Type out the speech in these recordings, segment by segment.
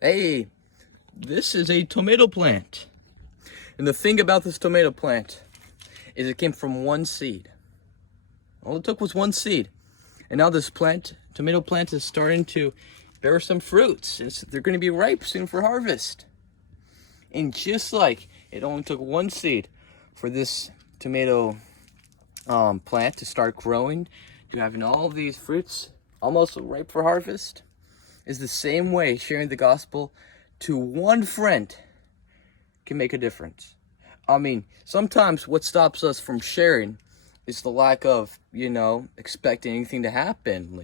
Hey, this is a tomato plant. And the thing about this tomato plant is it came from one seed. All it took was one seed. And now this tomato plant is starting to bear some fruits. They're going to be ripe soon for harvest. And just like it only took one seed for this tomato plant to start growing, to having all these fruits almost ripe for harvest, is the same way sharing the gospel to one friend can make a difference. I mean, sometimes what stops us from sharing is the lack of, expecting anything to happen,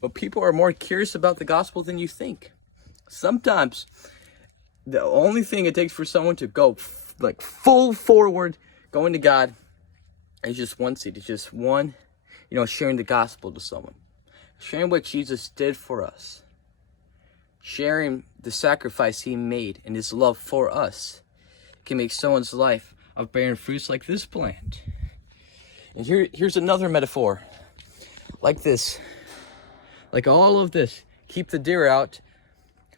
but people are more curious about the gospel than you think. Sometimes the only thing it takes for someone to go full forward, going to God, is just one seed. It's just one, sharing the gospel to someone. Sharing what Jesus did for us. Sharing the sacrifice he made and his love for us can make someone's life of bearing fruits like this plant. And here's another metaphor. Like this. Like all of this. Keep the deer out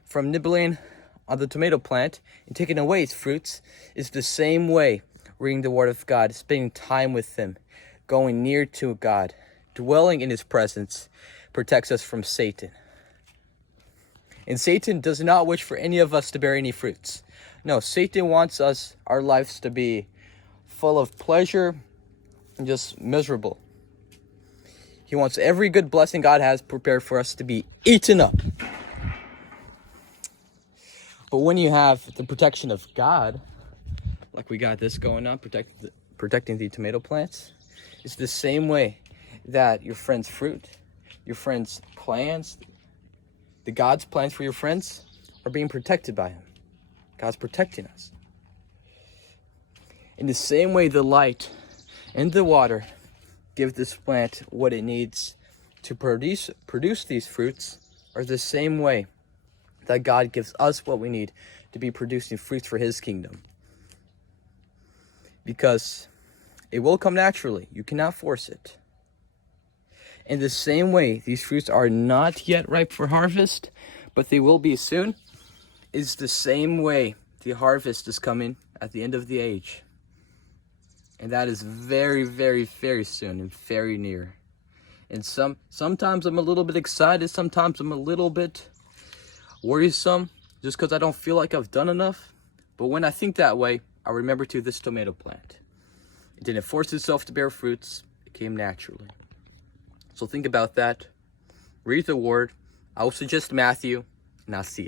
from nibbling on the tomato plant and taking away its fruits is the same way reading the Word of God, spending time with him, going near to God, dwelling in his presence, protects us from Satan. And Satan does not wish for any of us to bear any fruits. No, Satan wants our lives to be full of pleasure and just miserable. He wants every good blessing God has prepared for us to be eaten up. But when you have the protection of God, like we got this going on, protecting the tomato plants, it's the same way that your friend's fruit, your friend's plans, God's plans for your friends are being protected by him. God's protecting us. In the same way the light and the water give this plant what it needs to produce these fruits, are the same way that God gives us what we need to be producing fruits for his kingdom. Because it will come naturally. You cannot force it. In the same way, these fruits are not yet ripe for harvest, but they will be soon, is the same way the harvest is coming at the end of the age. And that is very, very, very soon and very near. And sometimes I'm a little bit excited, sometimes I'm a little bit worrisome, just because I don't feel like I've done enough. But when I think that way, I remember this tomato plant. It didn't force itself to bear fruits, it came naturally. So think about that. Read the word. I will suggest Matthew, and I'll see you.